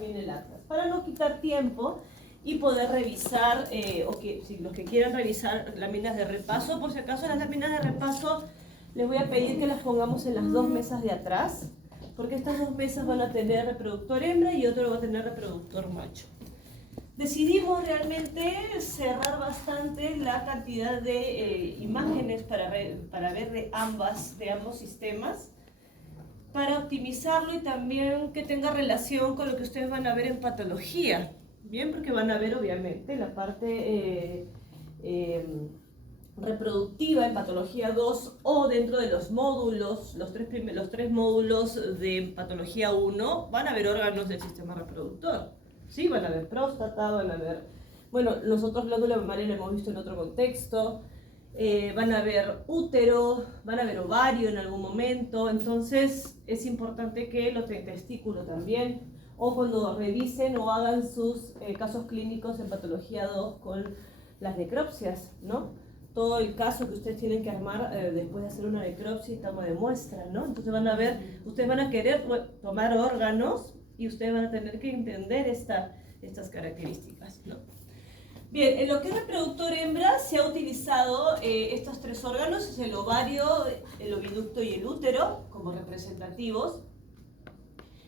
también el atlas, para no quitar tiempo y poder revisar, si los que quieran revisar láminas de repaso, por si acaso las láminas de repaso les voy a pedir que las pongamos en las dos mesas de atrás, porque estas dos mesas van a tener reproductor hembra y otro va a tener reproductor macho. Decidimos realmente cerrar bastante la cantidad de imágenes para ver de ambos sistemas, para optimizarlo y también que tenga relación con lo que ustedes van a ver en patología. Bien, porque van a ver obviamente la parte reproductiva en patología 2 o dentro de los módulos, los tres módulos de patología 1, van a ver órganos del sistema reproductor. Sí, van a ver próstata, van a ver, bueno, nosotros glándula mamaria lo hemos visto en otro contexto, van a ver útero, van a ver ovario en algún momento, entonces es importante que los testículos también, o cuando revisen o hagan sus casos clínicos en patología 2 con las necropsias, ¿no? Todo el caso que ustedes tienen que armar después de hacer una necropsia y toma de muestra, ¿no? Entonces van a ver, ustedes van a querer tomar órganos y ustedes van a tener que entender estas características, ¿no? Bien, en lo que es reproductor hembra se ha utilizado estos tres órganos, es el ovario, el oviducto y el útero, como representativos.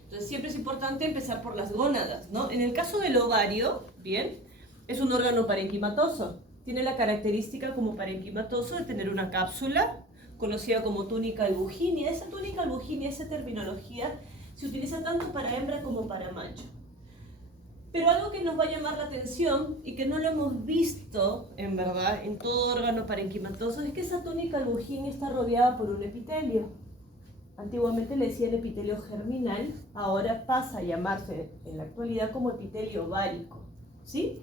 Entonces siempre es importante empezar por las gónadas, ¿no? En el caso del ovario, bien, es un órgano parenquimatoso. Tiene la característica como parenquimatoso de tener una cápsula, conocida como túnica albuginia. Esa túnica albuginia, esa terminología, se utiliza tanto para hembra como para macho. Pero algo que nos va a llamar la atención y que no lo hemos visto, en verdad, en todo órgano parenquimatoso, es que esa túnica albuginia está rodeada por un epitelio. Antiguamente le decían epitelio germinal, ahora pasa a llamarse en la actualidad como epitelio ovárico, ¿sí?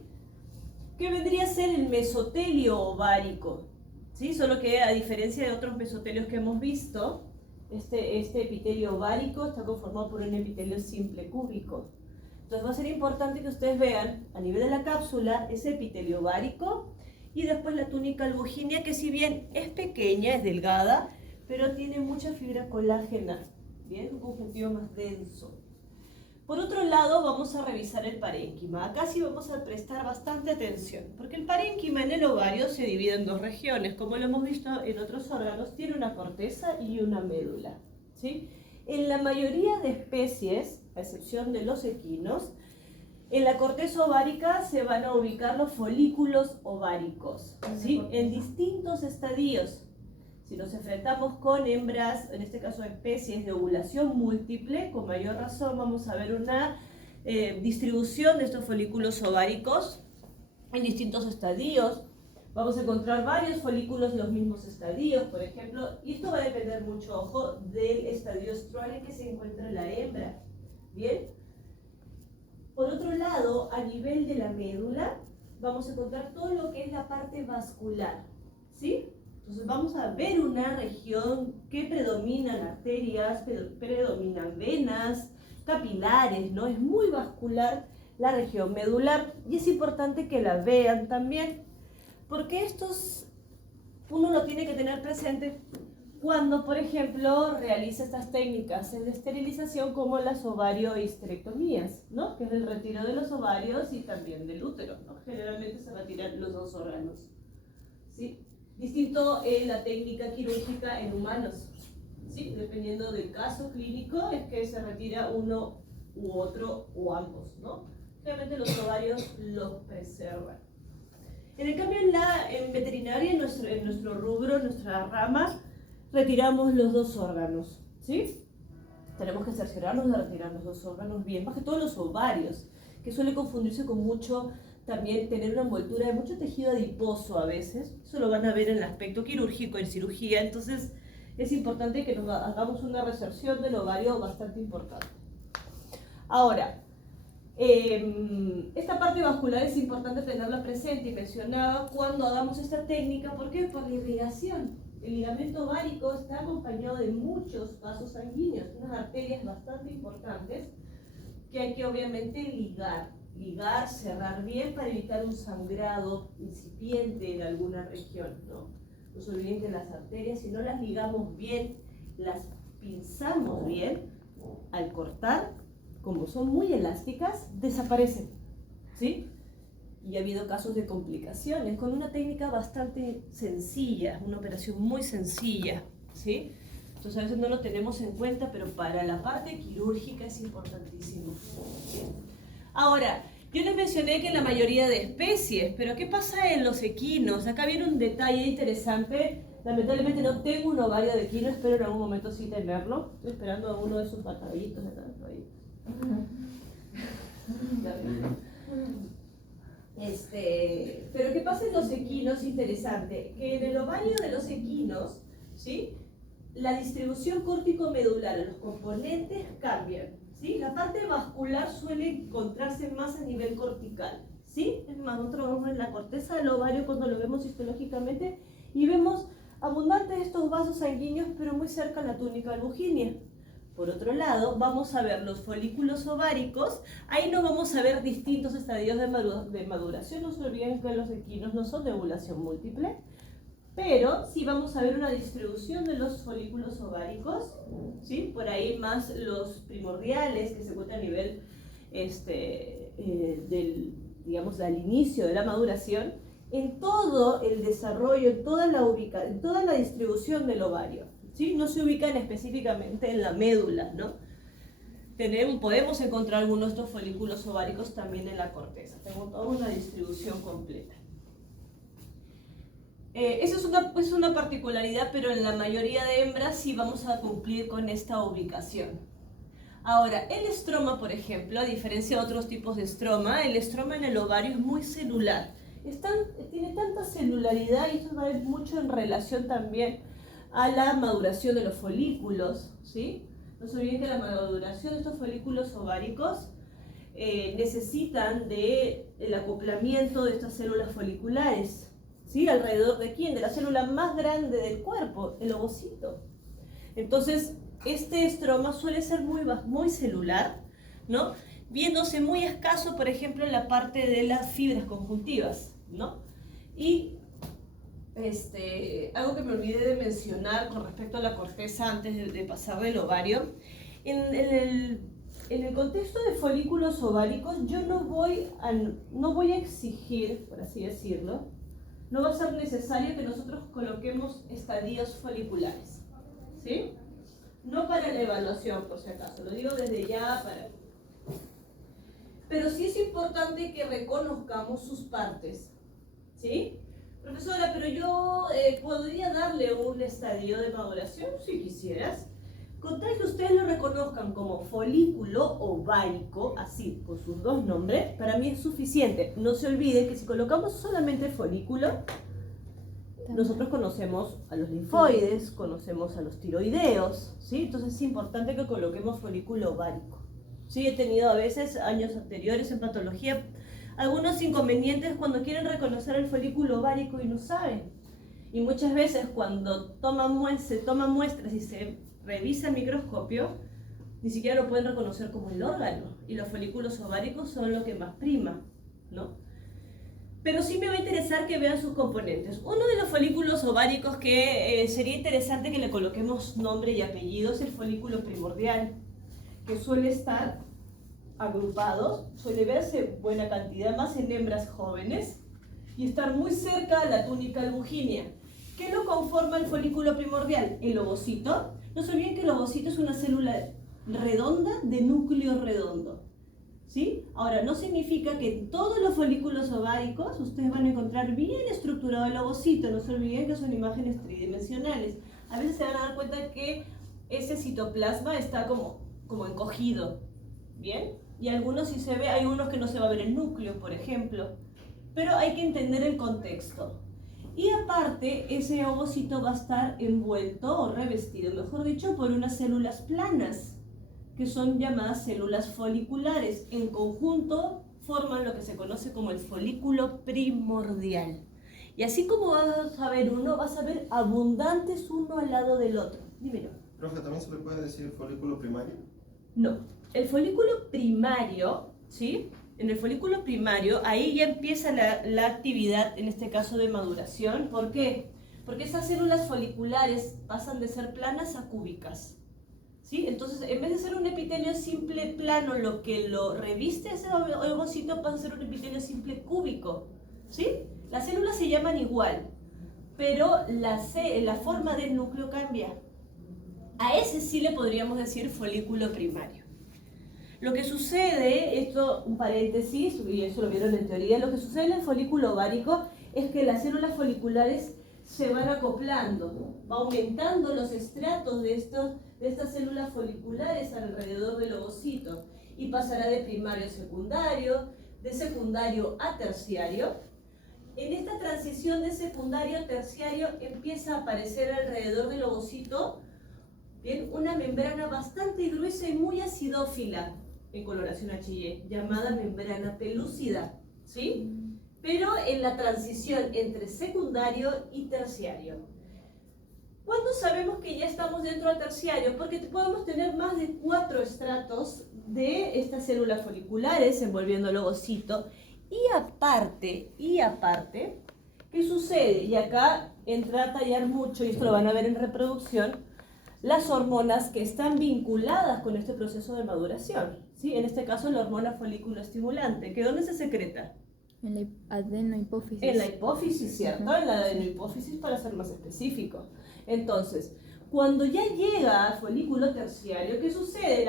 ¿Qué vendría a ser el mesotelio ovárico? ¿Sí? Solo que a diferencia de otros mesotelios que hemos visto, este epitelio ovárico está conformado por un epitelio simple cúbico. Entonces va a ser importante que ustedes vean a nivel de la cápsula ese epitelio ovárico y después la túnica albuginia, que si bien es pequeña, es delgada, pero tiene mucha fibra colágena, ¿bien? Un conjuntivo más denso. Por otro lado, vamos a revisar el parénquima. Acá sí vamos a prestar bastante atención, porque el parénquima en el ovario se divide en dos regiones. Como lo hemos visto en otros órganos, tiene una corteza y una médula, ¿sí? En la mayoría de especies, a excepción de los equinos, en la corteza ovárica se van a ubicar los folículos ováricos, ¿sí? En distintos estadios. Si nos enfrentamos con hembras, en este caso especies de ovulación múltiple, con mayor razón vamos a ver una distribución de estos folículos ováricos en distintos estadios. Vamos a encontrar varios folículos en los mismos estadios, por ejemplo, y esto va a depender mucho, ojo, del estadio estral en que se encuentra la hembra. ¿Bien? Por otro lado, a nivel de la médula, vamos a encontrar todo lo que es la parte vascular, ¿sí? Entonces vamos a ver una región que predominan arterias, predominan venas, capilares, ¿no? Es muy vascular la región medular y es importante que la vean también, porque uno lo tiene que tener presente cuando, por ejemplo, realiza estas técnicas de esterilización como las ovariohisterectomías, ¿no? Que es el retiro de los ovarios y también del útero, ¿no? Generalmente se retiran los dos órganos, ¿sí? Distinto en la técnica quirúrgica en humanos, ¿sí? Dependiendo del caso clínico es que se retira uno u otro o ambos, ¿no? Realmente los ovarios los preservan. En el cambio, en veterinaria, en nuestro rubro, en nuestra rama, retiramos los dos órganos, ¿sí? Tenemos que cerciorarnos de retirar los dos órganos bien, más que todos los ovarios, que suele confundirse con mucho, también tener una envoltura de mucho tejido adiposo a veces. Eso lo van a ver en el aspecto quirúrgico, en cirugía, entonces es importante que nos hagamos una reserción del ovario bastante importante. Ahora, esta parte vascular es importante tenerla presente y mencionada cuando hagamos esta técnica. ¿Por qué? Por la irrigación. El ligamento ovárico está acompañado de muchos vasos sanguíneos, unas arterias bastante importantes que hay que obviamente ligar, cerrar bien para evitar un sangrado incipiente en alguna región, ¿no? No se olviden que las arterias, si no las ligamos bien, las pinzamos bien, al cortar, como son muy elásticas, desaparecen, ¿sí? Y ha habido casos de complicaciones con una técnica bastante sencilla, una operación muy sencilla, ¿sí? Entonces a veces no lo tenemos en cuenta, pero para la parte quirúrgica es importantísimo. ¿Sí? Ahora, yo les mencioné que en la mayoría de especies, pero ¿qué pasa en los equinos? Acá viene un detalle interesante. Lamentablemente no tengo un ovario de equino, espero en algún momento sí tenerlo. Estoy esperando a uno de sus batallitos. Pero ¿qué pasa en los equinos? Interesante, que en el ovario de los equinos, ¿sí?, la distribución córtico-medular, los componentes cambian, ¿sí? La parte vascular suele encontrarse más a nivel cortical, ¿sí? Es más, nosotros vemos en la corteza del ovario cuando lo vemos histológicamente y vemos abundantes estos vasos sanguíneos, pero muy cerca a la túnica albuginea. Por otro lado, vamos a ver los folículos ováricos. Ahí no vamos a ver distintos estadios de maduración. No se olviden que los equinos no son de ovulación múltiple, pero sí vamos a ver una distribución de los folículos ováricos, ¿sí? Por ahí más los primordiales que se encuentran a nivel digamos, al inicio de la maduración, en todo el desarrollo, en toda la distribución del ovario, ¿sí? No se ubican específicamente en la médula, ¿no? Podemos encontrar algunos de estos folículos ováricos también en la corteza. Tenemos toda una distribución completa. Esa es una particularidad, pero en la mayoría de hembras sí vamos a cumplir con esta ubicación. Ahora, el estroma, por ejemplo, a diferencia de otros tipos de estroma, el estroma en el ovario es muy celular. Tiene tanta celularidad y eso va a ir mucho en relación también a la maduración de los folículos, ¿sí? No se olviden que la maduración de estos folículos ováricos necesitan del acoplamiento de estas células foliculares, ¿sí? ¿Alrededor de quién? De la célula más grande del cuerpo, el ovocito. Entonces, este estroma suele ser muy celular, ¿no? Viéndose muy escaso, por ejemplo, en la parte de las fibras conjuntivas, ¿no? Y algo que me olvidé de mencionar con respecto a la corteza antes de pasar del ovario, en el contexto de folículos ováricos, yo no voy a exigir, por así decirlo, no va a ser necesario que nosotros coloquemos estadios foliculares, ¿sí? No para la evaluación, por si acaso, lo digo desde ya para... Pero sí es importante que reconozcamos sus partes, ¿sí? Profesora, pero yo podría darle un estadio de maduración si quisieras, con tal que ustedes lo reconozcan como folículo ovárico, así, con sus dos nombres, para mí es suficiente. No se olviden que si colocamos solamente folículo, nosotros conocemos a los linfoides, conocemos a los tiroideos, ¿sí? Entonces es importante que coloquemos folículo ovárico. Sí, he tenido a veces, años anteriores en patología, algunos inconvenientes cuando quieren reconocer el folículo ovárico y no saben. Y muchas veces cuando se toman muestras y se revisa el microscopio, ni siquiera lo pueden reconocer como el órgano. Y los folículos ováricos son lo que más prima, ¿no? Pero sí me va a interesar que vean sus componentes. Uno de los folículos ováricos que sería interesante que le coloquemos nombre y apellido es el folículo primordial, que suele estar agrupados, suele verse buena cantidad más en hembras jóvenes y estar muy cerca a la túnica albuginea. ¿Qué lo conforma el folículo primordial? El ovocito. No se olviden que el ovocito es una célula redonda de núcleo redondo, ¿sí? Ahora, no significa que en todos los folículos ováricos ustedes van a encontrar bien estructurado el ovocito. No se olviden que son imágenes tridimensionales. A veces se van a dar cuenta que ese citoplasma está como encogido, ¿bien? Y algunos sí se ve, hay unos que no se va a ver el núcleo, por ejemplo. Pero hay que entender el contexto. Y aparte, ese ovocito va a estar envuelto o revestido, mejor dicho, por unas células planas, que son llamadas células foliculares. En conjunto forman lo que se conoce como el folículo primordial. Y así como vas a ver uno, vas a ver abundantes uno al lado del otro. Dímelo. Profe, ¿también se le puede decir folículo primario? No. El folículo primario, ¿sí? En el folículo primario, ahí ya empieza la actividad, en este caso de maduración. ¿Por qué? Porque esas células foliculares pasan de ser planas a cúbicas, ¿sí? Entonces, en vez de ser un epitelio simple plano, lo que lo reviste ese ovocito pasa a ser un epitelio simple cúbico, ¿sí? Las células se llaman igual, pero la forma del núcleo cambia. A ese sí le podríamos decir folículo primario. Lo que sucede, esto un paréntesis, y eso lo vieron en teoría, lo que sucede en el folículo ovárico es que las células foliculares se van acoplando, va aumentando los estratos de estas células foliculares alrededor del ovocito y pasará de primario a secundario, de secundario a terciario. En esta transición de secundario a terciario empieza a aparecer alrededor del ovocito, bien, una membrana bastante gruesa y muy acidófila en coloración HY, llamada membrana pelúcida, ¿sí? Pero en la transición entre secundario y terciario. ¿Cuándo sabemos que ya estamos dentro del terciario? Porque podemos tener más de 4 estratos de estas células foliculares envolviendo el ovocito. Y aparte, ¿qué sucede? Y acá entra a tallar mucho, y esto lo van a ver en reproducción, las hormonas que están vinculadas con este proceso de maduración, ¿sí? En este caso la hormona folículo estimulante, ¿que dónde se secreta? En la adenohipófisis. En la hipófisis, ¿cierto? En la adenohipófisis, para ser más específico. Entonces, cuando ya llega al folículo terciario, ¿qué sucede?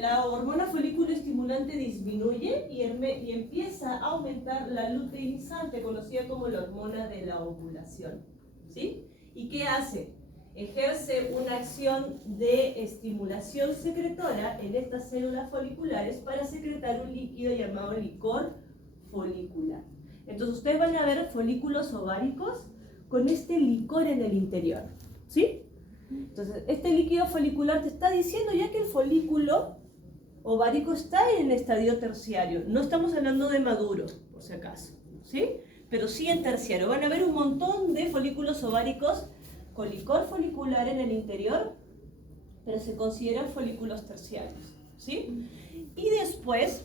La hormona folículo estimulante disminuye y empieza a aumentar la luteinizante, conocida como la hormona de la ovulación, ¿sí? ¿Y qué hace? Ejerce una acción de estimulación secretora en estas células foliculares para secretar un líquido llamado licor folicular. Entonces ustedes van a ver folículos ováricos con este licor en el interior, ¿sí? Entonces este líquido folicular te está diciendo ya que el folículo ovárico está en el estadio terciario. No estamos hablando de maduro, por si acaso, ¿sí? Pero sí en terciario. Van a ver un montón de folículos ováricos con licor folicular en el interior, pero se consideran folículos terciarios, ¿sí? Y después,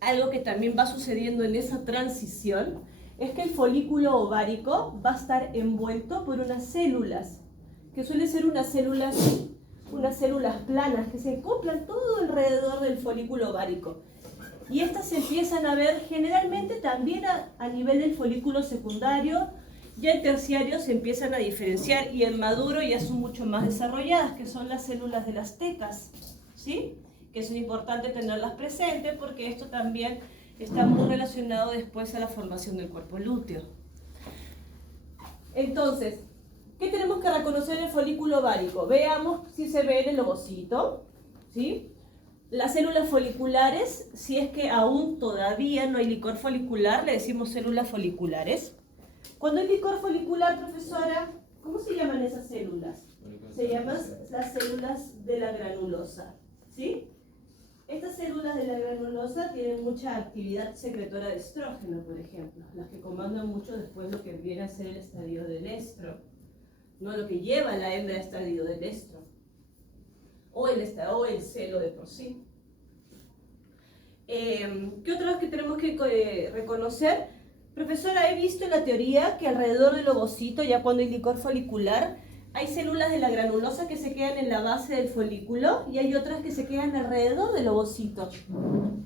algo que también va sucediendo en esa transición, es que el folículo ovárico va a estar envuelto por unas células, que suelen ser unas células planas, que se acoplan todo alrededor del folículo ovárico. Y estas se empiezan a ver generalmente también a nivel del folículo secundario. Ya en terciario se empiezan a diferenciar y en maduro ya son mucho más desarrolladas, que son las células de las tecas, ¿sí? Que es importante tenerlas presentes porque esto también está muy relacionado después a la formación del cuerpo lúteo. Entonces, ¿qué tenemos que reconocer en el folículo ovárico? Veamos si se ve en el ovocito, ¿sí? Las células foliculares, si es que aún todavía no hay licor folicular, le decimos células foliculares. Cuando hay licor folicular, profesora, ¿cómo se llaman esas células? Se llaman las células de la granulosa, ¿sí? Estas células de la granulosa tienen mucha actividad secretora de estrógeno, por ejemplo, las que comandan mucho después lo que viene a ser el estadio del estro, no lo que lleva a la hembra al estadio del estro, o el celo de por sí. ¿Qué otra cosa que tenemos que reconocer? Profesora, he visto en la teoría que alrededor del ovocito, ya cuando hay licor folicular, hay células de la granulosa que se quedan en la base del folículo y hay otras que se quedan alrededor del ovocito.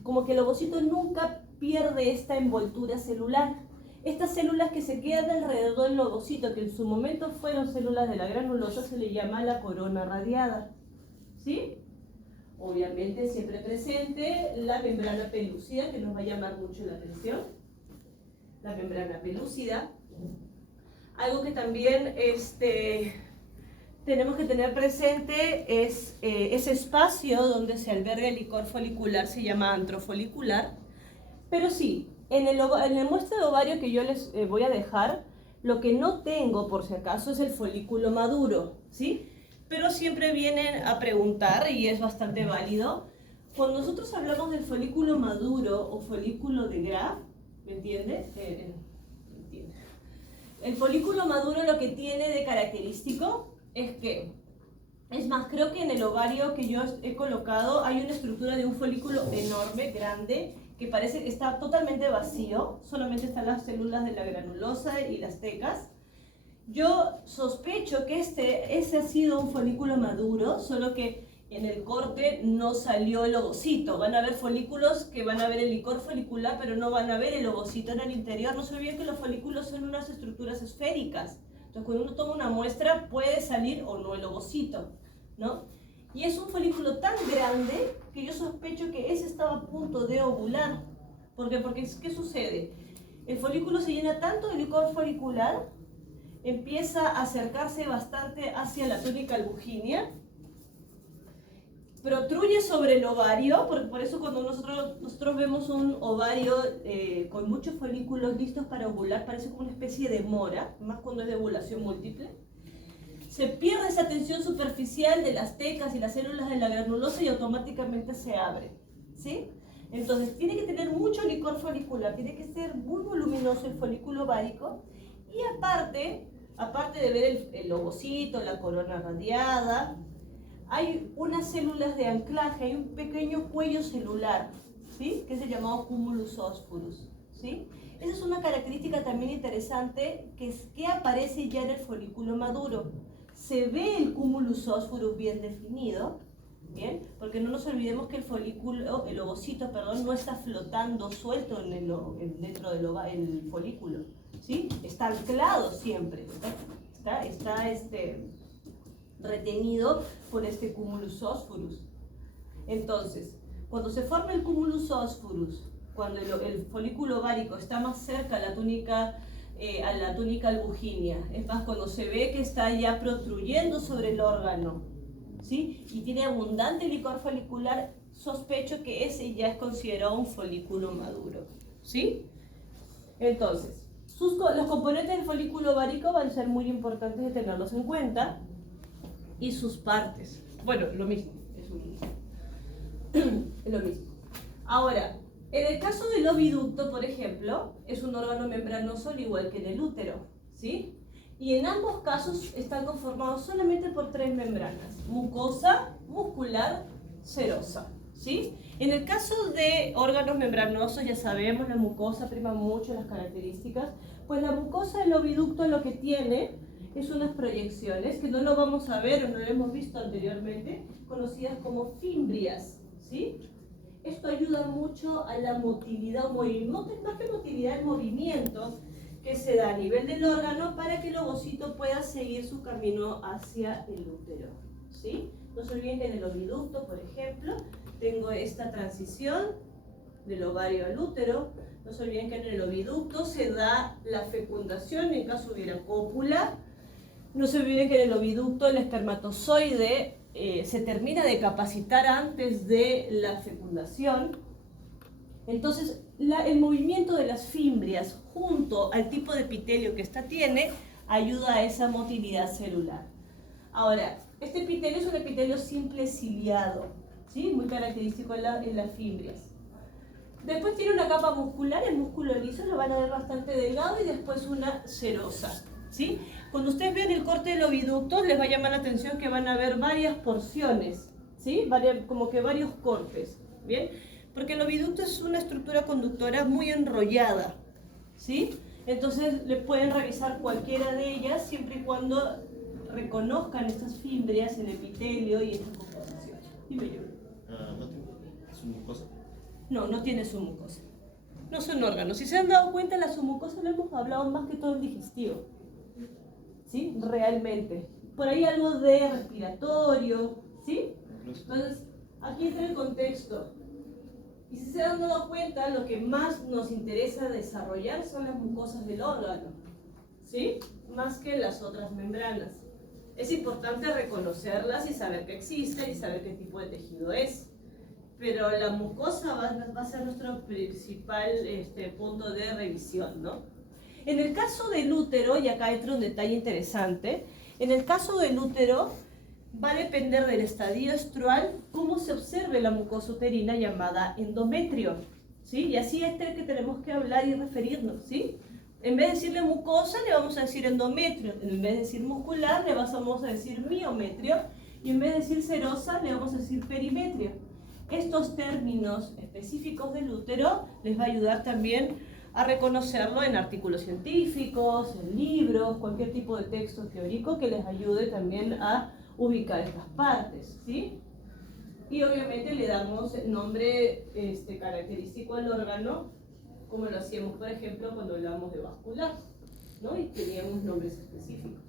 Como que el ovocito nunca pierde esta envoltura celular. Estas células que se quedan alrededor del ovocito, que en su momento fueron células de la granulosa, se le llama la corona radiada, ¿sí? Obviamente siempre presente la membrana pelúcida, que nos va a llamar mucho la atención. La membrana pelúcida. Algo que también tenemos que tener presente es ese espacio donde se alberga el licor folicular, se llama antro folicular. Pero sí, en el muestra de ovario que yo les voy a dejar, lo que no tengo por si acaso es el folículo maduro, ¿sí? Pero siempre vienen a preguntar, y es bastante válido, cuando nosotros hablamos del folículo maduro o folículo de Graf, ¿me entiende? El folículo maduro lo que tiene de característico es que, es más, creo que en el ovario que yo he colocado hay una estructura de un folículo enorme, grande, que parece que está totalmente vacío, solamente están las células de la granulosa y las tecas, Yo sospecho que ese ha sido un folículo maduro, solo que en el corte no salió el ovocito. Van a haber folículos que van a ver el licor folicular, pero no van a ver el ovocito en el interior. No se olviden que los folículos son unas estructuras esféricas. Entonces, cuando uno toma una muestra, puede salir o no el ovocito, ¿no? Y es un folículo tan grande que yo sospecho que ese estaba a punto de ovular. ¿Por qué? Porque, ¿qué sucede? El folículo se llena tanto de licor folicular, empieza a acercarse bastante hacia la túnica albuginea, protruye sobre el ovario, por eso cuando nosotros vemos un ovario con muchos folículos listos para ovular, parece como una especie de mora, más cuando es de ovulación múltiple. Se pierde esa tensión superficial de las tecas y las células de la granulosa y automáticamente se abre, ¿sí? Entonces tiene que tener mucho licor folicular, tiene que ser muy voluminoso el folículo ovárico, y aparte de ver el ovocito, la corona radiada, hay unas células de anclaje, hay un pequeño cuello celular, ¿sí? Que es el llamado cumulus oscurus, ¿sí? Esa es una característica también interesante que aparece ya en el folículo maduro. Se ve el cumulus oscurus bien definido, ¿bien? Porque no nos olvidemos que el ovocito, no está flotando suelto dentro del folículo, ¿sí? Está anclado siempre, está retenido por este cumulus oscurus. Entonces, cuando se forma el cumulus oscurus, cuando el folículo ovárico está más cerca a la túnica albuginea, es más, cuando se ve que está ya protruyendo sobre el órgano, ¿sí? Y tiene abundante licor folicular, sospecho que ese ya es considerado un folículo maduro, ¿sí? Entonces, los componentes del folículo ovárico van a ser muy importantes de tenerlos en cuenta, y sus partes. Bueno, lo mismo, es lo mismo. Ahora, en el caso del oviducto, por ejemplo, es un órgano membranoso al igual que en el útero, ¿sí? Y en ambos casos están conformados solamente por 3 membranas: mucosa, muscular, serosa, ¿sí? En el caso de órganos membranosos, ya sabemos, la mucosa prima mucho las características, pues la mucosa del oviducto lo que tiene es unas proyecciones que no lo vamos a ver o no lo hemos visto anteriormente, conocidas como fimbrias, ¿sí? Esto ayuda mucho a la motilidad, más que motilidad, el movimiento que se da a nivel del órgano para que el ovocito pueda seguir su camino hacia el útero, ¿sí? No se olviden que en el oviducto, por ejemplo, tengo esta transición del ovario al útero. No se olviden que en el oviducto se da la fecundación en caso hubiera cópula. No se olviden que en el oviducto el espermatozoide se termina de capacitar antes de la fecundación. Entonces, el movimiento de las fimbrias junto al tipo de epitelio que ésta tiene ayuda a esa motilidad celular. Ahora, este epitelio es un epitelio simple ciliado, ¿sí? Muy característico en las fimbrias. Después tiene una capa muscular, el músculo liso lo van a ver bastante delgado, y después una serosa, ¿sí? Cuando ustedes vean el corte del oviducto, les va a llamar la atención que van a ver varias porciones, ¿sí? Como que varios cortes, ¿bien? Porque el oviducto es una estructura conductora muy enrollada, ¿sí? Entonces le pueden revisar cualquiera de ellas siempre y cuando reconozcan estas fimbrias, el epitelio y estas composiciones. Dime yo. ¿No tiene su mucosa? No, no tiene su mucosa. No son órganos. Si se han dado cuenta, la submucosa lo hemos hablado más que todo en digestivo, ¿sí? Realmente. Por ahí algo de respiratorio, ¿sí? Entonces, aquí entra el contexto. Y si se han dado cuenta, lo que más nos interesa desarrollar son las mucosas del órgano, ¿sí? Más que las otras membranas. Es importante reconocerlas y saber que existen y saber qué tipo de tejido es. Pero la mucosa va a ser nuestro principal punto de revisión, ¿no? En el caso del útero, y acá entra un detalle interesante, en el caso del útero va a depender del estadio estrual cómo se observe la mucosa uterina llamada endometrio, ¿sí? Y así es el que tenemos que hablar y referirnos, ¿sí? En vez de decirle mucosa, le vamos a decir endometrio. En vez de decir muscular, le vamos a decir miometrio. Y en vez de decir serosa, le vamos a decir perimetrio. Estos términos específicos del útero les va a ayudar también a reconocerlo en artículos científicos, en libros, cualquier tipo de texto teórico que les ayude también a ubicar estas partes, ¿sí? Y obviamente le damos el nombre característico al órgano, como lo hacíamos, por ejemplo, cuando hablábamos de vascular, ¿no? Y teníamos nombres específicos.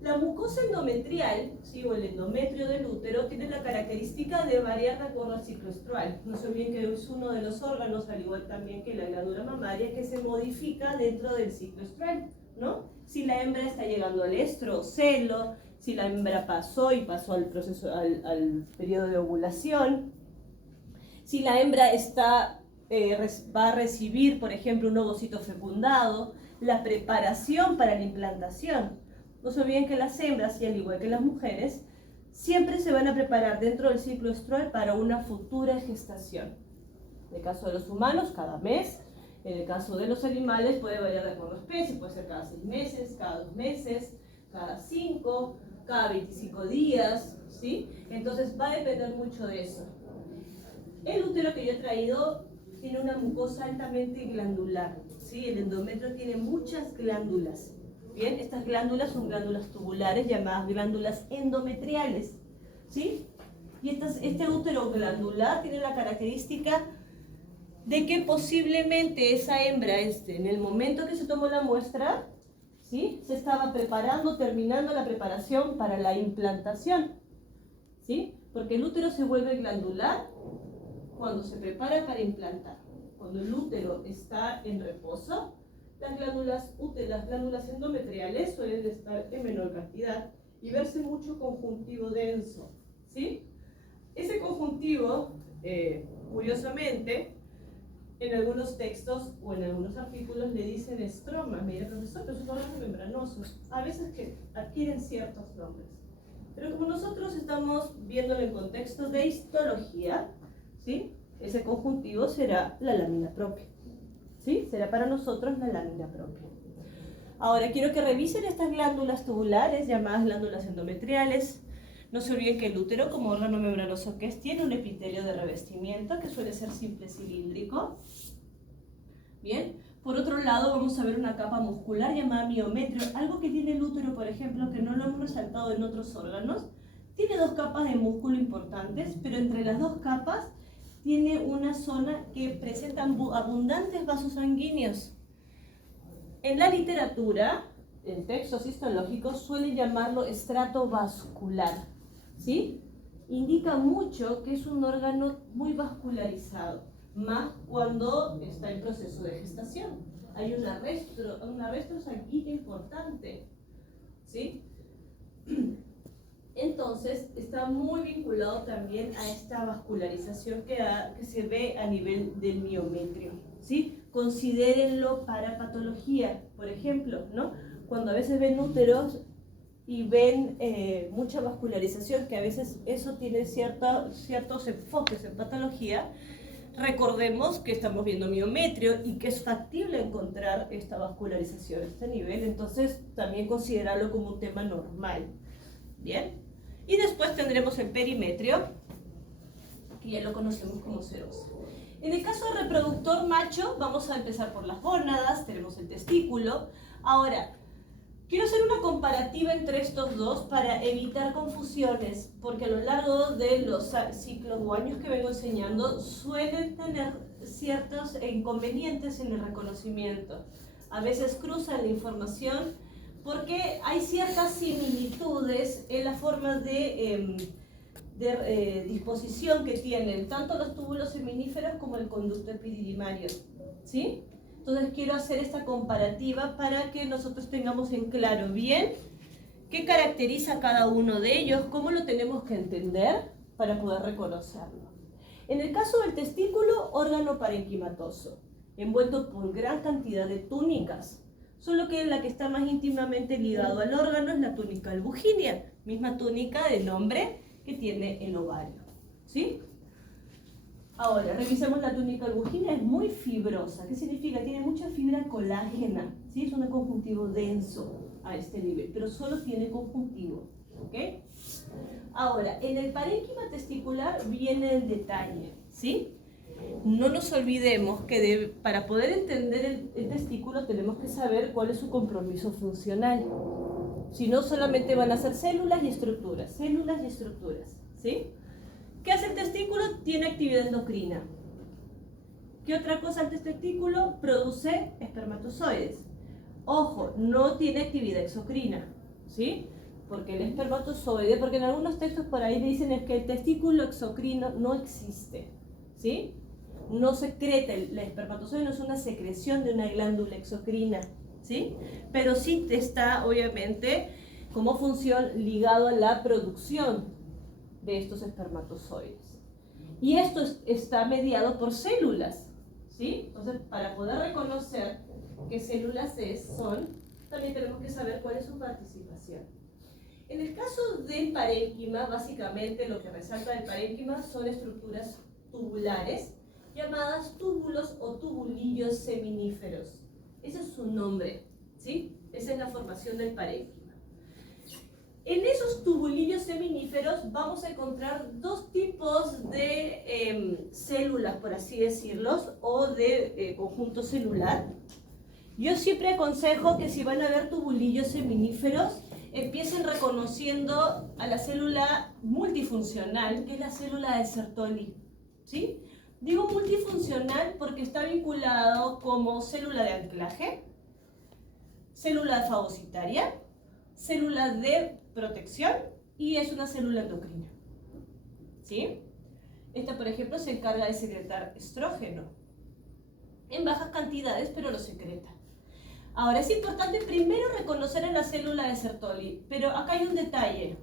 La mucosa endometrial, ¿sí? O el endometrio del útero, tiene la característica de variar de acuerdo al ciclo menstrual. No se olviden que es uno de los órganos, al igual también que la glándula mamaria, que se modifica dentro del ciclo menstrual, ¿no? Si la hembra está llegando al estrocelo, si la hembra pasó al proceso, al periodo de ovulación, si la hembra va a recibir, por ejemplo, un ovocito fecundado, la preparación para la implantación. No se olviden que las hembras, y al igual que las mujeres, siempre se van a preparar dentro del ciclo menstrual para una futura gestación. En el caso de los humanos, cada mes. En el caso de los animales, puede variar de acuerdo a especie, puede ser cada 6 meses, cada 2 meses, cada 5, cada 25 días, ¿sí? Entonces va a depender mucho de eso. El útero que yo he traído tiene una mucosa altamente glandular, ¿sí? El endometrio tiene muchas glándulas. Bien, estas glándulas son glándulas tubulares llamadas glándulas endometriales, ¿sí? Y este útero glandular tiene la característica de que posiblemente esa hembra, en el momento que se tomó la muestra, ¿sí? Se estaba preparando, terminando la preparación para la implantación, ¿sí? Porque el útero se vuelve glandular cuando se prepara para implantar. Cuando el útero está en reposo, las glándulas endometriales suelen estar en menor cantidad y verse mucho conjuntivo denso, ¿sí? Ese conjuntivo, curiosamente, en algunos textos o en algunos artículos le dicen estroma. Me dirá, profesor, pero son órganos membranosos. A veces que adquieren ciertos nombres. Pero como nosotros estamos viéndolo en contexto de histología, ¿sí? Ese conjuntivo será la lámina propia. ¿Sí? Será para nosotros la lámina propia. Ahora, quiero que revisen estas glándulas tubulares, llamadas glándulas endometriales. No se olviden que el útero, como órgano membranoso que es, tiene un epitelio de revestimiento que suele ser simple cilíndrico. Bien. Por otro lado, vamos a ver una capa muscular llamada miometrio. Algo que tiene el útero, por ejemplo, que no lo hemos resaltado en otros órganos. Tiene 2 capas de músculo importantes, pero entre las 2 capas tiene una zona que presenta abundantes vasos sanguíneos. En la literatura, en textos histológicos, suelen llamarlo estrato vascular, ¿sí? Indica mucho que es un órgano muy vascularizado, más cuando está en proceso de gestación. Hay un arresto sanguíneo importante, ¿sí? Entonces, está muy vinculado también a esta vascularización que se ve a nivel del miometrio, ¿sí? Considérenlo para patología, por ejemplo, ¿no? Cuando a veces ven úteros y ven mucha vascularización, que a veces eso tiene ciertos enfoques en patología, recordemos que estamos viendo miometrio y que es factible encontrar esta vascularización a este nivel, entonces también considerarlo como un tema normal. Bien, y después tendremos el perimetrio, que ya lo conocemos como serosa. En el caso del reproductor macho, vamos a empezar por las gónadas, tenemos el testículo. Ahora, quiero hacer una comparativa entre estos dos para evitar confusiones, porque a lo largo de los ciclos o años que vengo enseñando, suelen tener ciertos inconvenientes en el reconocimiento. A veces cruzan la información porque hay ciertas similitudes en la forma de disposición que tienen tanto los túbulos seminíferos como el conducto epididymario, ¿sí? Entonces quiero hacer esta comparativa para que nosotros tengamos en claro bien qué caracteriza cada uno de ellos, cómo lo tenemos que entender para poder reconocerlo. En el caso del testículo, órgano parenquimatoso, envuelto por gran cantidad de túnicas. Solo que la que está más íntimamente ligado al órgano es la túnica albuginea, misma túnica del hombre que tiene el ovario, ¿sí? Ahora, revisemos la túnica albuginea, es muy fibrosa. ¿Qué significa? Tiene mucha fibra colágena, ¿sí? Es un conjuntivo denso a este nivel, pero solo tiene conjuntivo, ¿ok? Ahora, en el parénquima testicular viene el detalle, ¿sí? No nos olvidemos que para poder entender el testículo tenemos que saber cuál es su compromiso funcional. Si no, solamente van a ser células y estructuras, ¿sí? ¿Qué hace el testículo? Tiene actividad endocrina. ¿Qué otra cosa hace el testículo? Produce espermatozoides. Ojo, no tiene actividad exocrina, ¿sí? Porque el espermatozoide, porque en algunos textos por ahí dicen es que el testículo exocrino no existe, ¿sí? No secreta, el espermatozoide no es una secreción de una glándula exocrina, ¿sí? Pero sí está, obviamente, como función ligado a la producción de estos espermatozoides. Y esto está mediado por células, ¿sí? Entonces, para poder reconocer qué células son, también tenemos que saber cuál es su participación. En el caso del parénquima, básicamente lo que resalta del parénquima son estructuras tubulares, llamadas túbulos o tubulillos seminíferos. Ese es su nombre, ¿sí? Esa es la formación del parénquima. En esos tubulillos seminíferos vamos a encontrar dos tipos de células, por así decirlos, o de conjunto celular. Yo siempre aconsejo que si van a ver tubulillos seminíferos, empiecen reconociendo a la célula multifuncional, que es la célula de Sertoli, ¿sí? Digo multifuncional porque está vinculado como célula de anclaje, célula fagocitaria, célula de protección y es una célula endocrina, ¿sí? Esta, por ejemplo, se encarga de secretar estrógeno en bajas cantidades, pero lo secreta. Ahora, es importante primero reconocer a la célula de Sertoli, pero acá hay un detalle.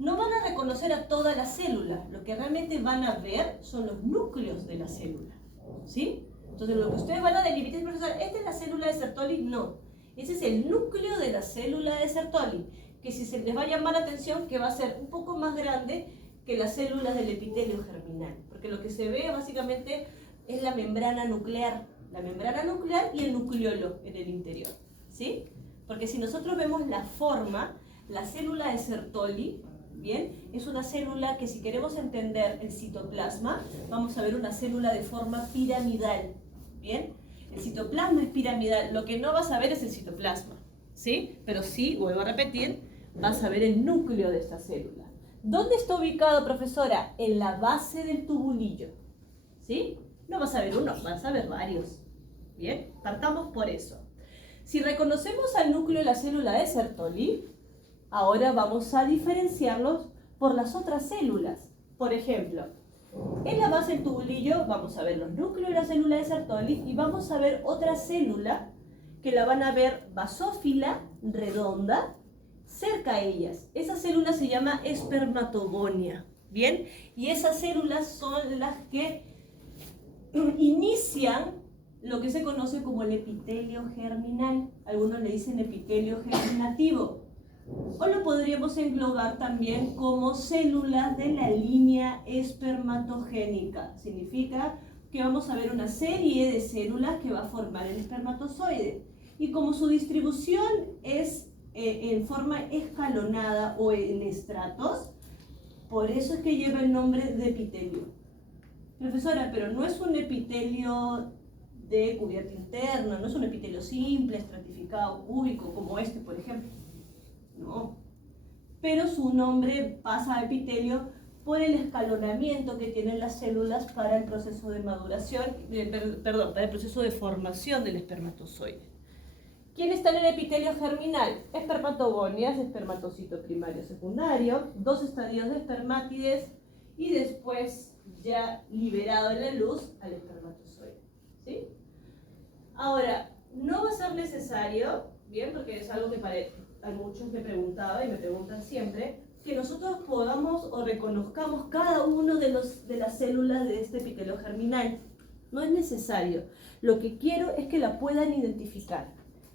No van a reconocer a toda la célula, lo que realmente van a ver son los núcleos de la célula, ¿sí? Entonces, lo que ustedes van a delimitar es, profesor, ¿esta es la célula de Sertoli? No, ese es el núcleo de la célula de Sertoli, que si se les va a llamar la atención, que va a ser un poco más grande que las células del epitelio germinal, porque lo que se ve básicamente es la membrana nuclear y el nucleolo en el interior, ¿sí? Porque si nosotros vemos la forma, la célula de Sertoli, ¿bien? Es una célula que si queremos entender el citoplasma, vamos a ver una célula de forma piramidal, ¿bien? El citoplasma es piramidal, lo que no vas a ver es el citoplasma, ¿sí? Pero sí, vuelvo a repetir, vas a ver el núcleo de esta célula. ¿Dónde está ubicado, profesora? En la base del tubulillo, ¿sí? No vas a ver uno, vas a ver varios. Bien, partamos por eso. Si reconocemos al núcleo de la célula de Sertoli, ahora vamos a diferenciarlos por las otras células. Por ejemplo, en la base del tubulillo vamos a ver los núcleos de la célula de Sertoli y vamos a ver otra célula que la van a ver basófila, redonda, cerca a ellas. Esa célula se llama espermatogonia. Bien, y esas células son las que inician lo que se conoce como el epitelio germinal. Algunos le dicen epitelio germinativo. O lo podríamos englobar también como células de la línea espermatogénica. Significa que vamos a ver una serie de células que va a formar el espermatozoide. Y como su distribución es en forma escalonada o en estratos, por eso es que lleva el nombre de epitelio. Profesora, pero no es un epitelio de cubierta interna, no es un epitelio simple, estratificado, cúbico, como este, por ejemplo. No. Pero su nombre pasa a epitelio por el escalonamiento que tienen las células para el proceso de maduración, para el proceso de formación del espermatozoide. ¿Quién está en el epitelio germinal? Espermatogonias, espermatocito primario secundario, dos estadios de espermátides y después ya liberado en la luz al espermatozoide, ¿sí? Ahora, no va a ser necesario, bien, porque es algo que a muchos me preguntaba y me preguntan siempre, que nosotros podamos o reconozcamos cada uno de las células de este epitelio germinal. No es necesario. Lo que quiero es que la puedan identificar.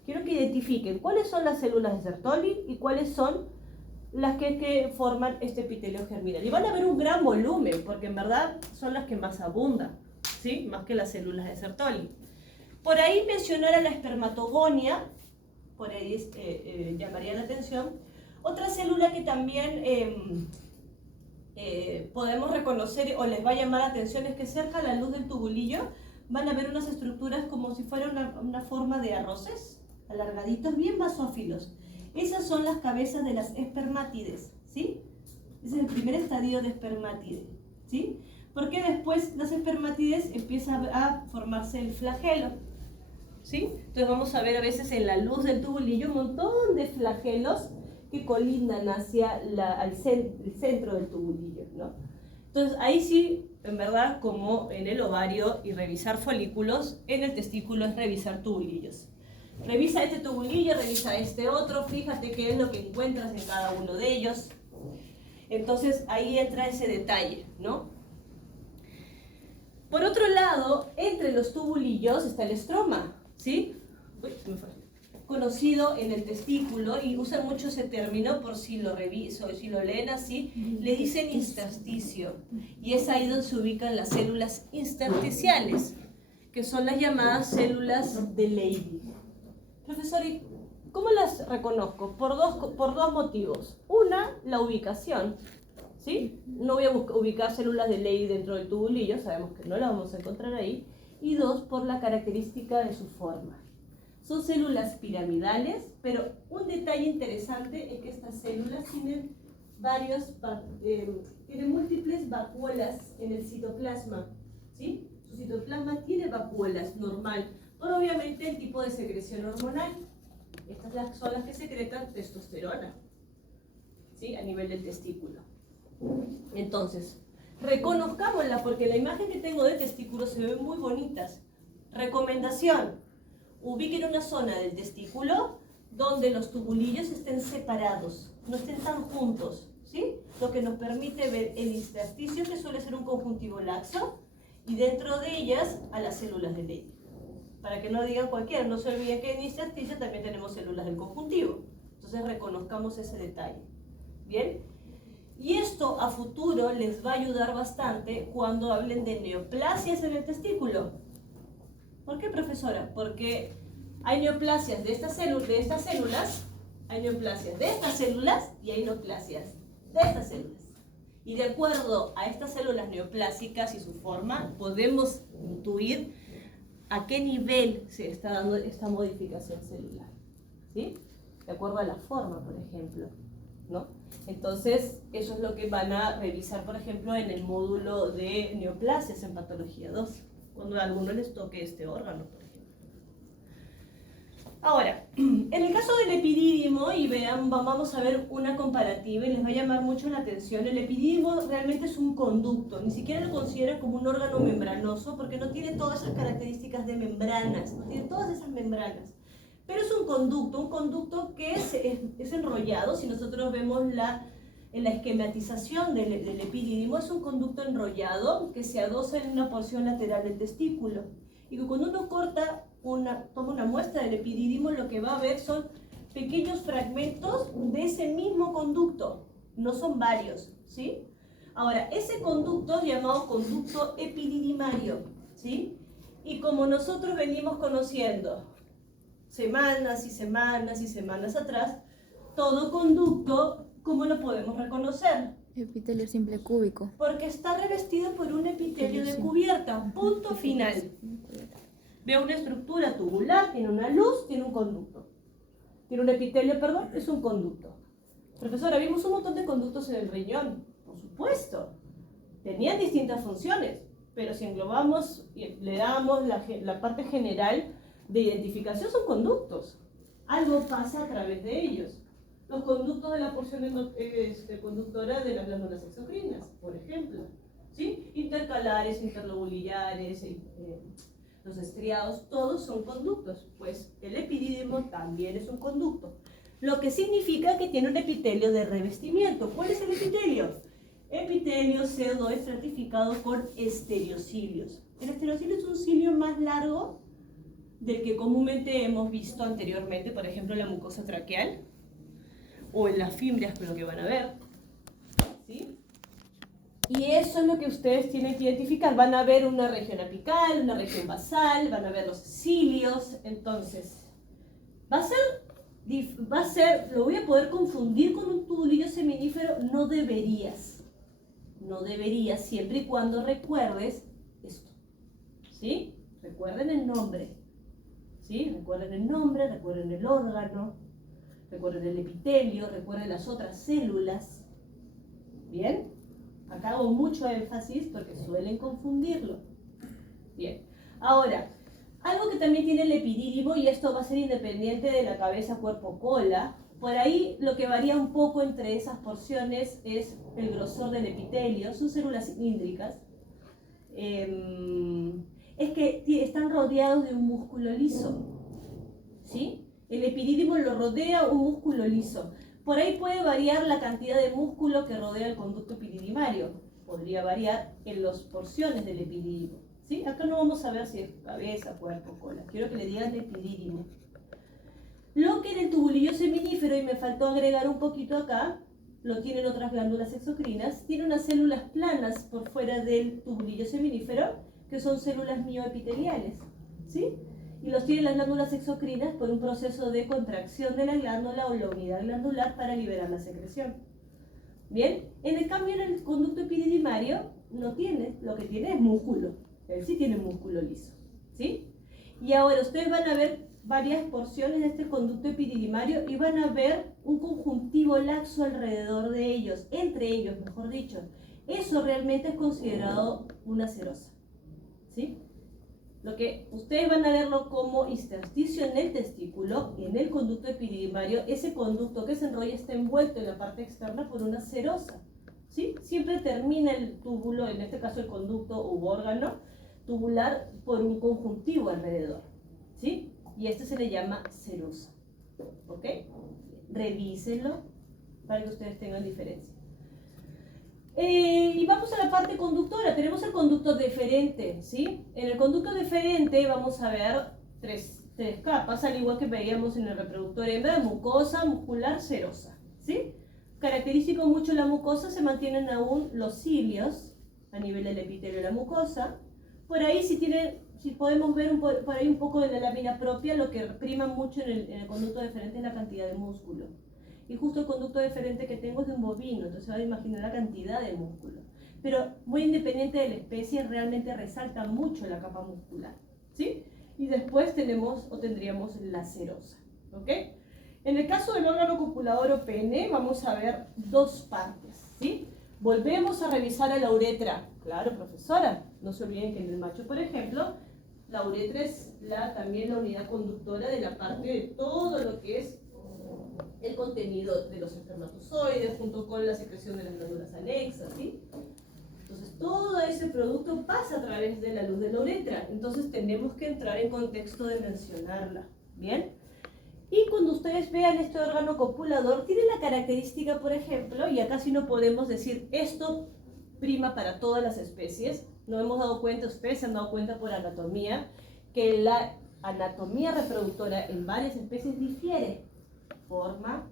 Quiero que identifiquen cuáles son las células de Sertoli y cuáles son las que forman este epitelio germinal. Y van a ver un gran volumen, porque en verdad son las que más abundan, ¿sí? Más que las células de Sertoli. Por ahí mencionar a la espermatogonia, por ahí llamaría la atención. Otra célula que también podemos reconocer o les va a llamar la atención es que cerca a la luz del tubulillo van a ver unas estructuras como si fuera una forma de arroces, alargaditos, bien basófilos. Esas son las cabezas de las espermátides, ¿sí? Ese es el primer estadio de espermátide, ¿sí? Porque después las espermátides empieza a formarse el flagelo, ¿sí? Entonces vamos a ver a veces en la luz del tubulillo un montón de flagelos que colindan hacia el centro del tubulillo, ¿no? Entonces ahí sí, en verdad, como en el ovario y revisar folículos, en el testículo es revisar tubulillos. Revisa este tubulillo, revisa este otro, fíjate qué es lo que encuentras en cada uno de ellos. Entonces ahí entra ese detalle, ¿no? Por otro lado, entre los tubulillos está el estroma, ¿sí? Uy, se me fue. Conocido en el testículo, y usan mucho ese término por si lo reviso, si lo leen así, le dicen intersticio, y es ahí donde se ubican las células intersticiales, que son las llamadas células de Leydig. Profesor, ¿y cómo las reconozco? Por dos motivos. Una, la ubicación, ¿sí? No voy a ubicar células de Leydig dentro del tubulillo, sabemos que no las vamos a encontrar ahí. Y dos, por la característica de su forma. Son células piramidales, pero un detalle interesante es que estas células tienen tienen múltiples vacuolas en el citoplasma, ¿sí? Su citoplasma tiene vacuolas, normal, por obviamente el tipo de secreción hormonal. Estas son las que secretan testosterona, ¿sí? A nivel del testículo. Entonces, reconozcámosla porque la imagen que tengo del testículo se ve muy bonitas. Recomendación: ubiquen una zona del testículo donde los tubulillos estén separados, no estén tan juntos, ¿sí? Lo que nos permite ver el intersticio, que suele ser un conjuntivo laxo, y dentro de ellas a las células de Leydig. Para que no digan cualquiera, no se olviden que en intersticio también tenemos células del conjuntivo. Entonces reconozcamos ese detalle. ¿Bien? Y esto a futuro les va a ayudar bastante cuando hablen de neoplasias en el testículo. ¿Por qué, profesora? Porque hay neoplasias de estas células, hay neoplasias de estas células y hay neoplasias de estas células. Y de acuerdo a estas células neoplásicas y su forma, podemos intuir a qué nivel se está dando esta modificación celular, ¿sí? De acuerdo a la forma, por ejemplo, ¿no? Entonces, eso es lo que van a revisar, por ejemplo, en el módulo de neoplasias en patología 2, cuando a alguno les toque este órgano, por ejemplo. Ahora, en el caso del epidídimo, y vean, vamos a ver una comparativa y les va a llamar mucho la atención. El epidídimo realmente es un conducto, ni siquiera lo consideran como un órgano membranoso porque no tiene todas esas características de membranas, no tiene todas esas membranas. Pero es un conducto que es enrollado. Si nosotros vemos en la esquematización del epidídimo, es un conducto enrollado que se adosa en una porción lateral del testículo. Y que cuando uno toma una muestra del epidídimo, lo que va a ver son pequeños fragmentos de ese mismo conducto, no son varios, ¿sí? Ahora, ese conducto es llamado conducto epididimario, ¿sí? Y como nosotros venimos conociendo semanas y semanas y semanas atrás, todo conducto, ¿cómo lo podemos reconocer? Epitelio simple cúbico. Porque está revestido por un epitelio de cubierta, punto final. Veo una estructura tubular, tiene una luz, tiene un conducto. Tiene un epitelio, perdón, es un conducto. Profesora, vimos un montón de conductos en el riñón. Por supuesto. Tenían distintas funciones, pero si englobamos y le damos la parte general de identificación, son conductos. Algo pasa a través de ellos. Los conductos de la porción conductora de las glándulas exocrinas, por ejemplo, ¿sí? Intercalares, interlobulares, los estriados, todos son conductos. Pues el epidídimo también es un conducto, lo que significa que tiene un epitelio de revestimiento. ¿Cuál es el epitelio? Epitelio pseudoestratificado con estereocilios. El estereocilio es un cilio más largo del que comúnmente hemos visto anteriormente, por ejemplo, en la mucosa traqueal o en las fimbrias, que es lo que van a ver, ¿sí? Y eso es lo que ustedes tienen que identificar. Van a ver una región apical, una región basal, van a ver los cilios. Entonces, lo voy a poder confundir con un tubulillo seminífero. No deberías, no debería, siempre y cuando recuerdes esto, ¿sí? Recuerden el nombre, ¿sí? Recuerden el nombre, recuerden el órgano, recuerden el epitelio, recuerden las otras células, ¿bien? Acá hago mucho énfasis porque suelen confundirlo. Bien, ahora, algo que también tiene el epidídimo, y esto va a ser independiente de la cabeza, cuerpo, cola, por ahí lo que varía un poco entre esas porciones es el grosor del epitelio, son células cilíndricas, es que están rodeados de un músculo liso, ¿sí? El epidídimo lo rodea un músculo liso. Por ahí puede variar la cantidad de músculo que rodea el conducto epididimario. Podría variar en las porciones del epidídimo, ¿sí? Acá no vamos a ver si es cabeza, cuerpo, cola. Quiero que le digan epidídimo. Lo que en el tubulillo seminífero, y me faltó agregar un poquito acá, lo tienen otras glándulas exocrinas, tiene unas células planas por fuera del tubulillo seminífero, que son células mioepiteliales, ¿sí? Y los tienen las glándulas exocrinas por un proceso de contracción de la glándula o la unidad glandular para liberar la secreción. Bien, en el cambio en el conducto epididimario no tiene, lo que tiene es músculo, él sí tiene músculo liso, ¿sí? Y ahora ustedes van a ver varias porciones de este conducto epididimario y van a ver un conjuntivo laxo alrededor de ellos, entre ellos, mejor dicho. Eso realmente es considerado una serosa, ¿sí? Lo que ustedes van a verlo como intersticio en el testículo y en el conducto epididimario, ese conducto que se enrolla está envuelto en la parte externa por una serosa, ¿sí? Siempre termina el túbulo, en este caso el conducto u órgano tubular, por un conjuntivo alrededor, ¿sí? Y este se le llama serosa, ¿ok? Revísenlo para que ustedes tengan diferencia. Y vamos a la parte conductora. Tenemos el conducto deferente, ¿sí? En el conducto deferente vamos a ver tres capas, al igual que veíamos en el reproductor hembra: mucosa, muscular, serosa, ¿sí? Característico mucho la mucosa, se mantienen aún los cilios a nivel del epitelio de la mucosa. Por ahí si podemos ver por ahí un poco de la lámina propia, lo que prima mucho en el conducto deferente es la cantidad de músculo. Y justo el conducto deferente que tengo es de un bovino, entonces se va a imaginar la cantidad de músculo. Pero muy independiente de la especie, realmente resalta mucho la capa muscular, ¿sí? Y después tendríamos la serosa, ¿ok? En el caso del órgano copulador o pene, vamos a ver dos partes, ¿sí? Volvemos a revisar a la uretra. Claro, profesora, no se olviden que en el macho, por ejemplo, la uretra es también la unidad conductora de la parte de todo lo que es el contenido de los espermatozoides, junto con la secreción de las glándulas anexas, ¿sí? Entonces, todo ese producto pasa a través de la luz de la uretra. Entonces, tenemos que entrar en contexto de mencionarla, ¿bien? Y cuando ustedes vean este órgano copulador, tiene la característica, por ejemplo, y acá sí no podemos decir esto prima para todas las especies, no hemos dado cuenta, ustedes se han dado cuenta por anatomía, que la anatomía reproductora en varias especies difiere: forma,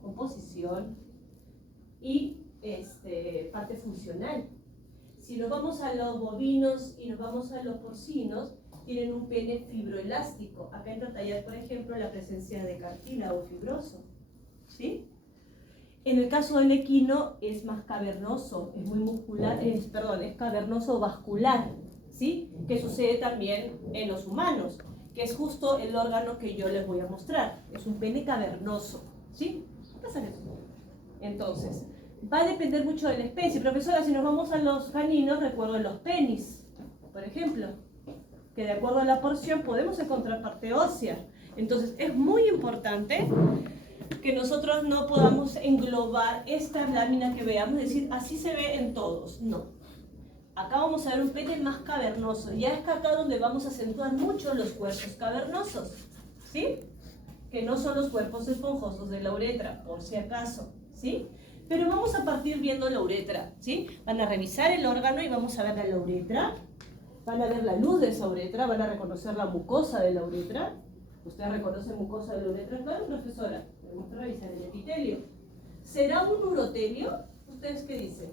composición y parte funcional. Si nos vamos a los bovinos y nos vamos a los porcinos, tienen un pene fibroelástico. Acá entra a tallar, por ejemplo, la presencia de cartílago fibroso, ¿sí? En el caso del equino es más cavernoso, es muy muscular, es cavernoso vascular, ¿sí? Que sucede también en los humanos, que es justo el órgano que yo les voy a mostrar. Es un pene cavernoso, ¿sí? ¿Qué pasa eso? Entonces, va a depender mucho de la especie. Profesora, si nos vamos a los caninos, recuerdo los penis, por ejemplo, que de acuerdo a la porción podemos encontrar parte ósea. Entonces, es muy importante que nosotros no podamos englobar esta lámina que veamos y decir, así se ve en todos. No. Acá vamos a ver un pene más cavernoso. Ya es acá donde vamos a acentuar mucho los cuerpos cavernosos, ¿sí? Que no son los cuerpos esponjosos de la uretra, por si acaso, ¿sí? Pero vamos a partir viendo la uretra, ¿sí? Van a revisar el órgano y vamos a ver la uretra. Van a ver la luz de esa uretra, van a reconocer la mucosa de la uretra. ¿Ustedes reconocen mucosa de la uretra? Claro, profesora. Tenemos que revisar el epitelio. ¿Será un urotelio? ¿Ustedes qué dicen?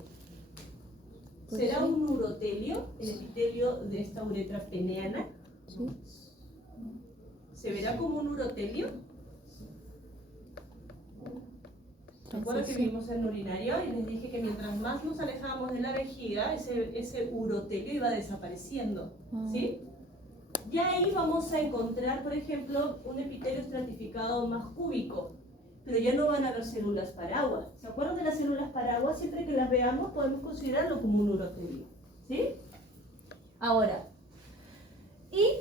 ¿Será un urotelio el epitelio de esta uretra peneana? Sí. ¿Se verá como un urotelio? Recuerda que vivimos en el urinario y les dije que mientras más nos alejábamos de la vejiga, ese urotelio iba desapareciendo, ¿sí? Y ahí vamos a encontrar, por ejemplo, un epitelio estratificado más cúbico, pero ya no van a haber células paraguas. ¿Se acuerdan de las células paraguas? Siempre que las veamos podemos considerarlo como un urotelio, ¿sí? Ahora, y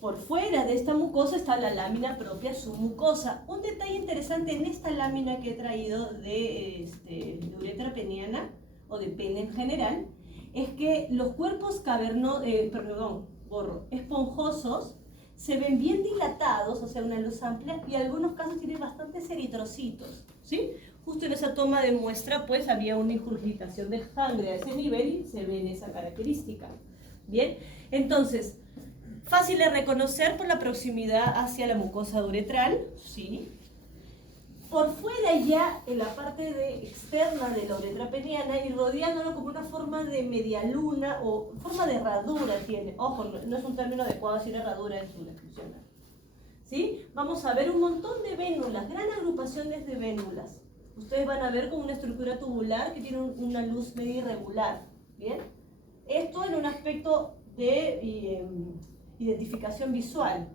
por fuera de esta mucosa está la lámina propia submucosa. Un detalle interesante en esta lámina que he traído de uretra peniana, o de pene en general, es que los cuerpos esponjosos se ven bien dilatados, o sea, una luz amplia, y en algunos casos tienen bastantes eritrocitos, ¿sí? Justo en esa toma de muestra, pues, había una ingurgitación de sangre a ese nivel y se ve en esa característica. Bien, entonces, fácil de reconocer por la proximidad hacia la mucosa uretral, ¿sí? Por fuera ya, en la parte externa de la uretra peniana y rodeándolo como una forma de medialuna o forma de herradura tiene. Ojo, no es un término adecuado decir herradura en su descripción. ¿Sí? Vamos a ver un montón de vénulas, gran agrupaciones de vénulas. Ustedes van a ver como una estructura tubular que tiene una luz medio irregular. ¿Bien? Esto en un aspecto de identificación visual.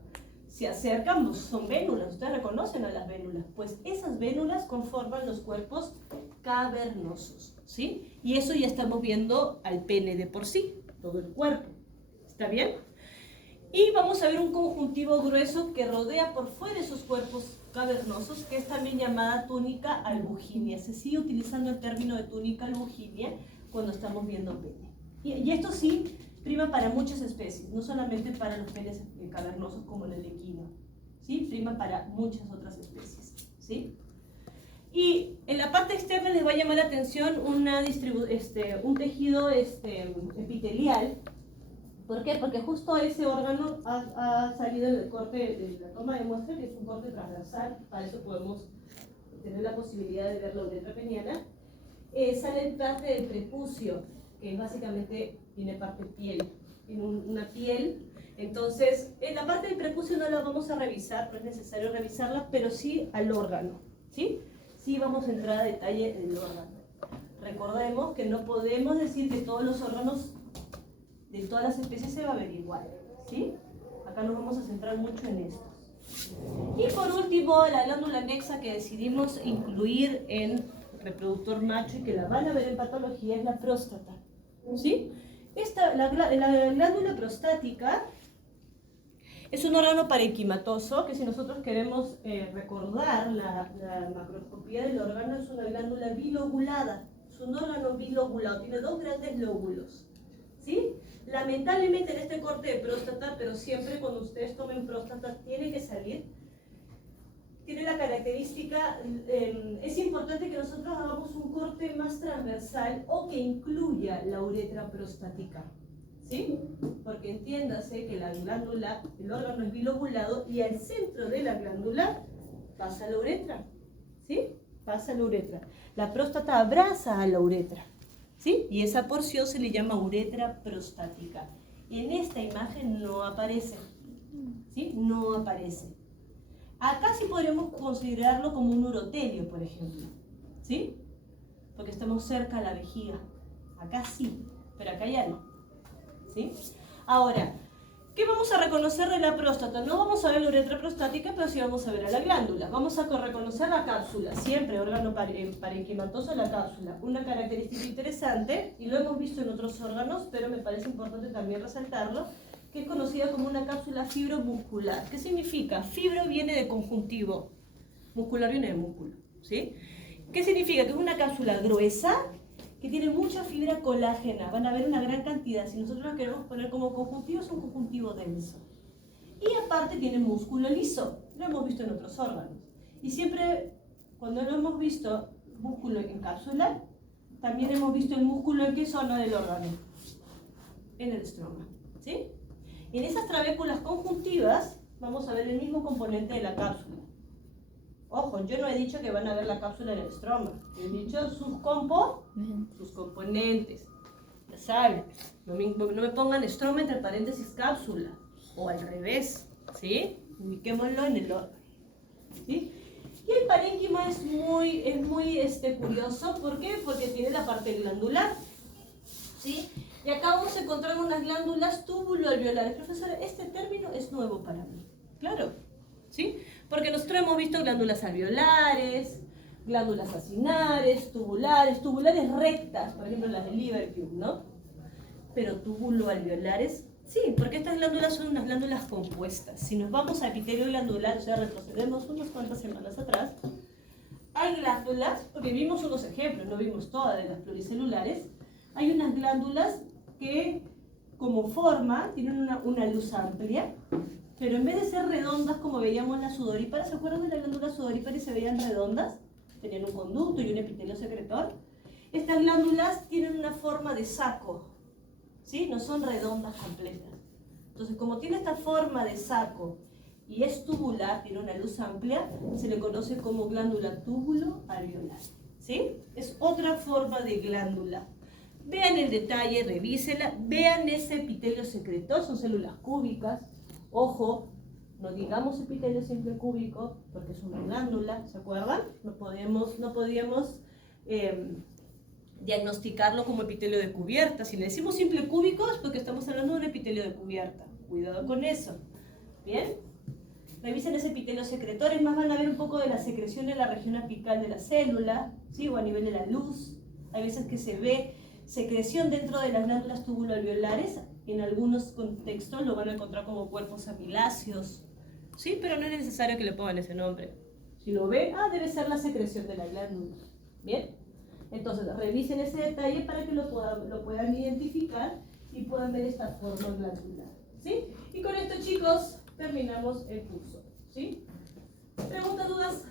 Se acercan, son vénulas, ustedes reconocen a las vénulas, pues esas vénulas conforman los cuerpos cavernosos, ¿sí? Y eso ya estamos viendo al pene de por sí, todo el cuerpo, ¿está bien? Y vamos a ver un conjuntivo grueso que rodea por fuera esos cuerpos cavernosos, que es también llamada túnica albuginea. Se sigue utilizando el término de túnica albuginea cuando estamos viendo pene. Y esto sí prima para muchas especies, no solamente para los penes cavernosos como el de equino, ¿sí? Prima para muchas otras especies, ¿sí? Y en la parte externa les va a llamar la atención un tejido epitelial. ¿Por qué? Porque justo ese órgano ha salido del corte de la toma de muestra, que es un corte transversal, para eso podemos tener la posibilidad de ver la uretra peniana. Sale el parte del prepucio, que básicamente tiene parte piel, tiene una piel. Entonces, en la parte del prepucio no la vamos a revisar, no es necesario revisarla, pero sí al órgano, ¿sí? Sí vamos a entrar a detalle del órgano. Recordemos que no podemos decir que todos los órganos de todas las especies se va a ver igual, ¿sí? Acá nos vamos a centrar mucho en esto. Y por último, la glándula anexa que decidimos incluir en reproductor macho y que la van a ver en patología es la próstata, ¿sí? La glándula prostática es un órgano parenquimatoso que, si nosotros queremos recordar la macroscopía del órgano, es una glándula bilobulada, es un órgano bilobulado, tiene dos grandes lóbulos, ¿sí? Lamentablemente en este corte de próstata, pero siempre cuando ustedes tomen próstata tiene que salir, tiene la característica, es importante que nosotros hagamos un corte más transversal o que incluya la uretra prostática, ¿sí? Porque entiéndase que la glándula, el órgano es bilobulado y al centro de la glándula pasa la uretra, ¿sí? Pasa la uretra. La próstata abraza a la uretra, ¿sí? Y esa porción se le llama uretra prostática. En esta imagen no aparece, ¿sí? No aparece. Acá sí podríamos considerarlo como un urotelio, por ejemplo, ¿sí? Porque estamos cerca a la vejiga. Acá sí, pero acá ya no, ¿sí? Ahora, ¿qué vamos a reconocer de la próstata? No vamos a ver la uretra prostática, pero sí vamos a ver a la glándula. Vamos a reconocer la cápsula, siempre órgano parenquimatoso, la cápsula. Una característica interesante, y lo hemos visto en otros órganos, pero me parece importante también resaltarlo, que es conocida como una cápsula fibromuscular. ¿Qué significa? Fibro viene de conjuntivo, muscular viene de músculo, ¿sí? ¿Qué significa? Que es una cápsula gruesa que tiene mucha fibra colágena. Van a ver una gran cantidad. Si nosotros la queremos poner como conjuntivo, es un conjuntivo denso. Y aparte tiene músculo liso. Lo hemos visto en otros órganos. Y siempre, cuando lo hemos visto músculo en cápsula, también hemos visto el músculo en qué zona del órgano. En el estroma, ¿sí? En esas trabéculas conjuntivas vamos a ver el mismo componente de la cápsula. Ojo, yo no he dicho que van a ver la cápsula en el estroma. He dicho sus componentes. Ya saben, no me pongan estroma entre paréntesis cápsula. O al revés, ¿sí? Ubiquémoslo en el órgano, ¿sí? Y el parénquima es muy curioso. ¿Por qué? Porque tiene la parte glandular. ¿Sí? Y acá vamos a encontrar unas glándulas túbulo-alveolares. Profesora, este término es nuevo para mí. Claro. ¿Sí? Porque nosotros hemos visto glándulas alveolares, glándulas acinares, tubulares rectas, por ejemplo las de Liverpool, ¿no? Pero túbulo-alveolares, sí, porque estas glándulas son unas glándulas compuestas. Si nos vamos a epitelio glandular, ya retrocedemos unas cuantas semanas atrás, hay glándulas, porque vimos unos ejemplos, no vimos todas de las pluricelulares, hay unas glándulas que como forma tienen una luz amplia, pero en vez de ser redondas como veíamos las sudoríparas, ¿se acuerdan de la glándula sudorípara y se veían redondas? Tenían un conducto y un epitelio secretor. Estas glándulas tienen una forma de saco, ¿sí? No son redondas completas. Entonces, como tiene esta forma de saco y es tubular, tiene una luz amplia, se le conoce como glándula túbulo-alveolar, ¿sí? Es otra forma de glándula. Vean el detalle, revísenla, vean ese epitelio secretor, son células cúbicas. Ojo, no digamos epitelio simple cúbico, porque es una glándula, ¿se acuerdan? No podíamos diagnosticarlo como epitelio de cubierta. Si le decimos simple cúbico es porque estamos hablando de un epitelio de cubierta. Cuidado con eso. ¿Bien? Revisen ese epitelio secretor, es más, van a ver un poco de la secreción en la región apical de la célula, ¿sí? O a nivel de la luz. Hay veces que se ve secreción dentro de las glándulas túbulo-alveolares. En algunos contextos lo van a encontrar como cuerpos amiláceos, ¿sí? Pero no es necesario que le pongan ese nombre. Si lo ven, debe ser la secreción de la glándula. ¿Bien? Entonces, revisen ese detalle para que lo puedan identificar y puedan ver esta forma glandular, ¿sí? Y con esto, chicos, terminamos el curso, ¿sí? ¿Preguntas, dudas?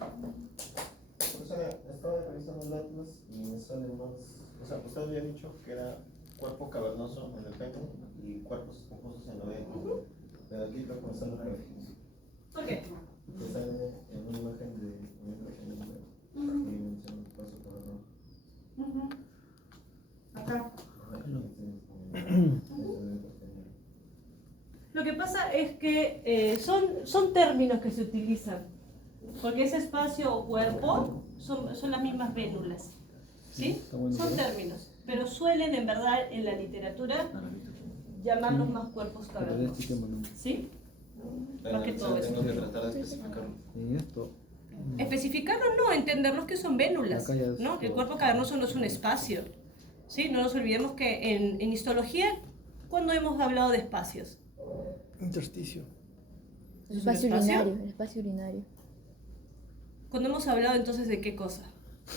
Profesora, estaba revisando el atlas y me salen más. O sea, usted había dicho que era cuerpo cavernoso en el pene y cuerpos esponjosos en la vena. Pero aquí creo que me sale al revés. ¿Por qué? Que sale en una imagen de y menciona el paso cavernoso. Acá. Lo que pasa es que son términos que se utilizan, porque ese espacio o cuerpo son las mismas vénulas, ¿sí? Son términos, pero suelen en verdad en la literatura llamarlos más cuerpos cavernosos, ¿sí? Más que todo eso. Tengo que tratar de especificarlo. Especificarlos no, entenderlos que son vénulas, ¿no? El cuerpo cavernoso no es un espacio, ¿sí? No nos olvidemos que en histología, ¿cuándo hemos hablado de espacios? Intersticio. El espacio urinario, el espacio urinario. Cuando hemos hablado entonces de qué cosa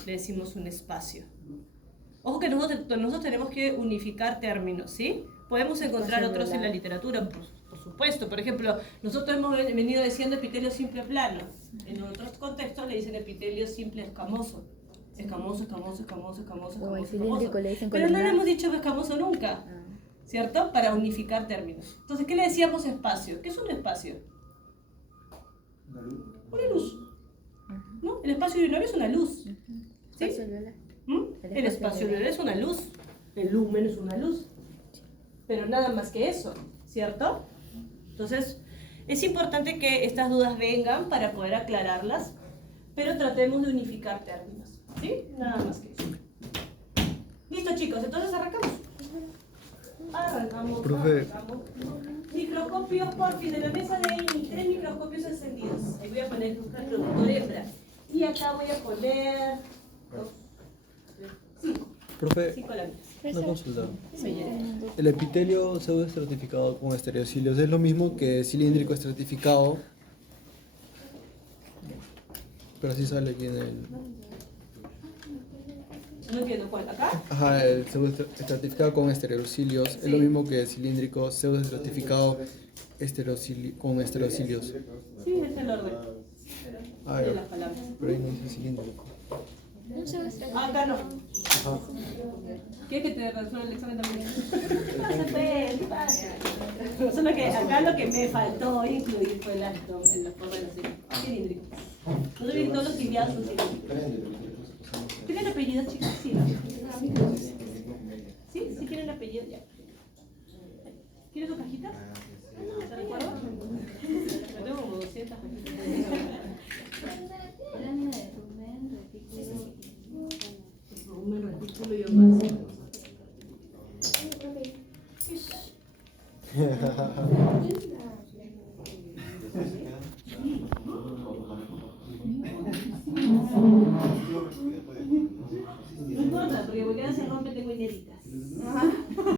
le decimos un espacio. Ojo que nosotros tenemos que unificar términos, ¿sí? Podemos encontrar otros en la literatura, por supuesto. Por ejemplo, nosotros hemos venido diciendo epitelio simple plano. En otros contextos le dicen epitelio simple escamoso. Escamoso. O el cilíndrico le dicen Pero no le columnar. hemos dicho escamoso nunca, ¿cierto? Para unificar términos. Entonces, ¿qué le decíamos espacio? ¿Qué es un espacio? Una luz. ¿No? El espacio urinario es una luz. ¿Sí? Espacio alveolar. El espacio alveolar es una luz. El lumen es una luz. Pero nada más que eso, ¿cierto? Entonces, es importante que estas dudas vengan para poder aclararlas, pero tratemos de unificar términos, ¿sí? Nada más que eso. Listo, chicos, entonces arrancamos. Arrancamos. Microscopios, porfis, de la mesa de Amy, 3 microscopios encendidos. Ahí voy a poner un reproductor hembra. Y acá voy a poner 5 láminas. Una consulta. Sí. El epitelio pseudoestratificado con estereocilios es lo mismo que cilíndrico estratificado, pero así sale aquí en el... No entiendo cuál. ¿Acá? Ajá, el pseudoestratificado con estereocilios es lo mismo que el cilíndrico pseudoestratificado con estereocilios. Sí, es el orden de las palabras. Pero ahí no dice cilíndrico. Acá no. Ajá. ¿Quieres que te resuelva el examen también? Pasa. Solo que acá lo que me faltó incluir fue la forma de los cilíndricos. Nosotros todos los tibiados son cilíndricos. ¿Tienen apellido, chicos? Sí, ¿no? ¿Sí? ¿Sí tienen apellido? Ya. ¿Quieres tu cajita? ¿Te recuerdo? Yo tengo como 200 cajitas.